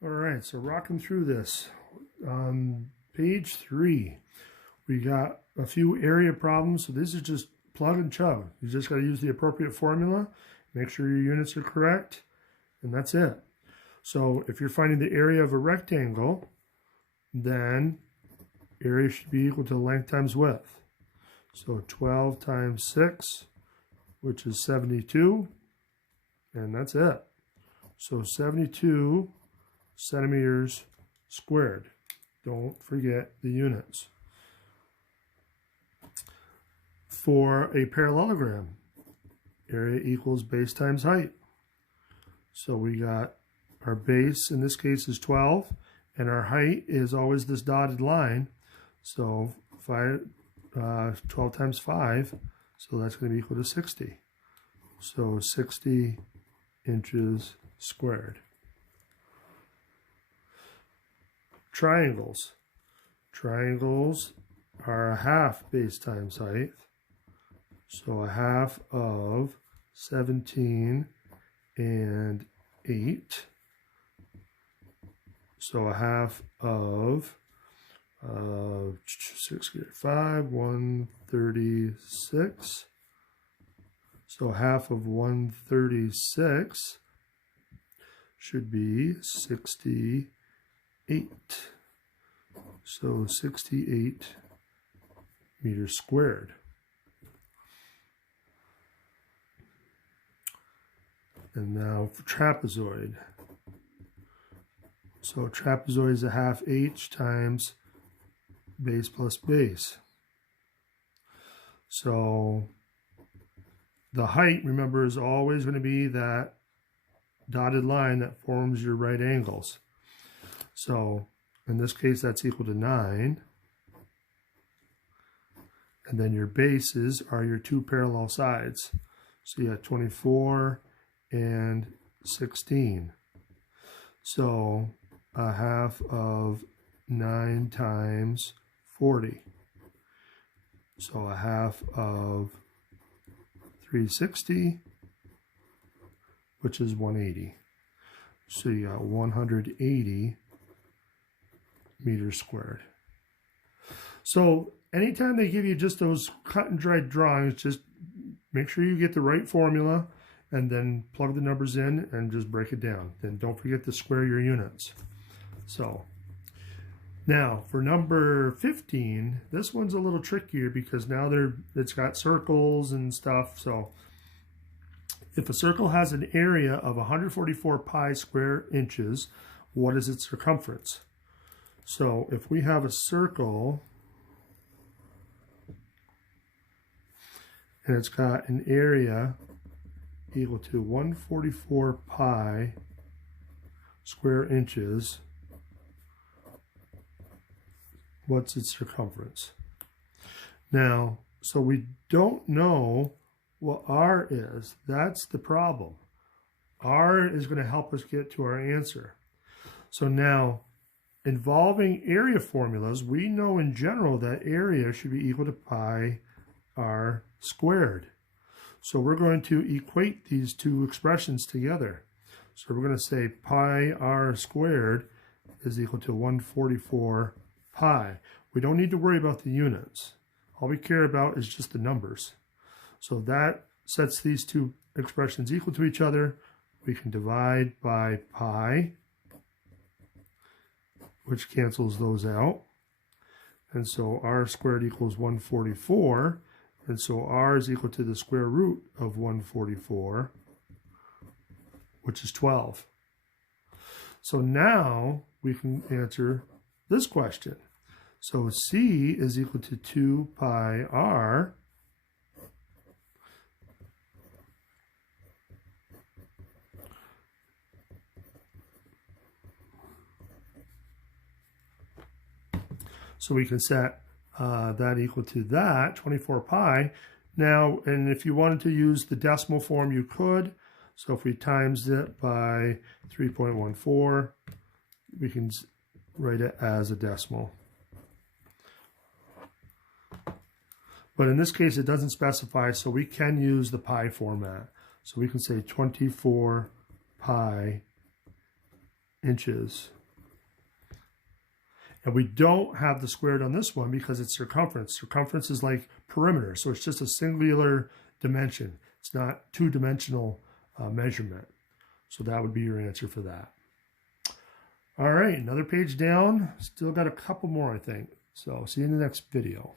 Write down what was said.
All right, so rocking through this. On page 3, we got a few area problems. So this is just plug and chug. You just got to use the appropriate formula, make sure your units are correct, and that's it. So if you're finding the area of a rectangle, then area should be equal to length times width. So 12 times 6, which is 72, and that's it. So 72 centimeters squared. Don't forget the units. For a parallelogram, area equals base times height. So we got our base, in this case, is 12, and our height is always this dotted line. So 12 times 5, so that's going to be equal to 60. So 60 inches squared. Triangles. Triangles are a half base times height. So a half of 17 and 8. So a half of 5, 136. So half of 136 should be 68. So 68 meters squared. And now for trapezoid. So trapezoid is a half h times base plus base. So the height, remember, is always going to be that dotted line that forms your right angles. So in this case, that's equal to 9. And then your bases are your two parallel sides. So you have 24 and 16. So a half of 9 times 40. So a half of 360, which is 180. So you got 180 meters squared. So anytime they give you just those cut and dried drawings, just make sure you get the right formula and then plug the numbers in and just break it down. Then don't forget to square your units. So now for number 15, this one's a little trickier because now it's got circles and stuff. So if a circle has an area of 144 pi square inches, what is its circumference? So if we have a circle and it's got an area equal to 144 pi square inches, what's its circumference? Now, so we don't know what r is. That's the problem. R is going to help us get to our answer. So now, involving area formulas, we know in general that area should be equal to pi r squared. So we're going to equate these two expressions together. So we're going to say pi r squared is equal to 144 pi. We don't need to worry about the units. All we care about is just the numbers. So that sets these two expressions equal to each other. We can divide by pi, which cancels those out. And so r squared equals 144. And so r is equal to the square root of 144, which is 12. So now we can answer this question. So c is equal to 2 pi r. So we can set that equal to that, 24 pi. Now, and if you wanted to use the decimal form, you could. So if we times it by 3.14, we can write it as a decimal. But in this case, it doesn't specify, so we can use the pi format. So we can say 24 pi inches. And we don't have the squared on this one because it's circumference. Circumference is like perimeter, so it's just a singular dimension. It's not two-dimensional measurement. So that would be your answer for that. All right, another page down. Still got a couple more, I think. So see you in the next video.